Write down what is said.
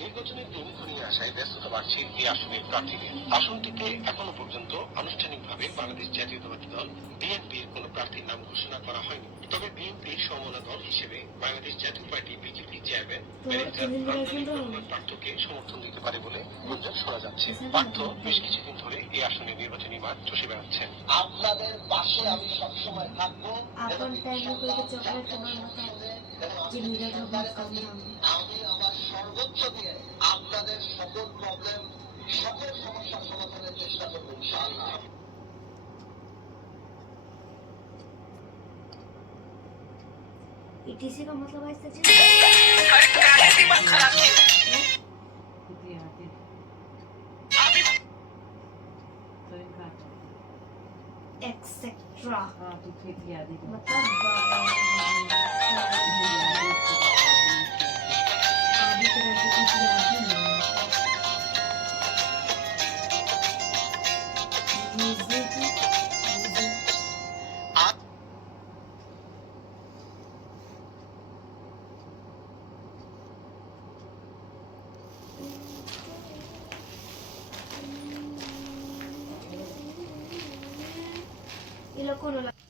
নির্বাচনের দিন ঘনিয়ে আসায় ব্যস্ততা বাড়ছে এই আসনের প্রার্থীদের। আসনটিতে এখনো পর্যন্ত আনুষ্ঠানিকভাবে বাংলাদেশ জাতীয়তাবাদী দল বিএনপির কোন প্রার্থীর নাম ঘোষণা করা হয়নি। তবে বিএনপির সমমনা দল হিসেবে বাংলাদেশ জাতীয় পার্টি বিজেপি চেয়ারম্যান পার্থকে সমর্থন দিতে পারে বলে গুঞ্জন শোনা যাচ্ছে। পার্থ বেশ কিছুদিন ধরে এই আসনে নির্বাচনী মাঠ চষে বেড়াচ্ছেন। আপনাদের পাশে আমি সবসময় থাকবো। আমি আমার সর্বোচ্চ দিয়ে আপনাদের সকল প্রবলেম, সকল সমস্যার সমাধানের চেষ্টা করবো ইনশাআল্লাহ। ईटीसी का मतलब है सचिन एक्सेट्रा ये लोग कौन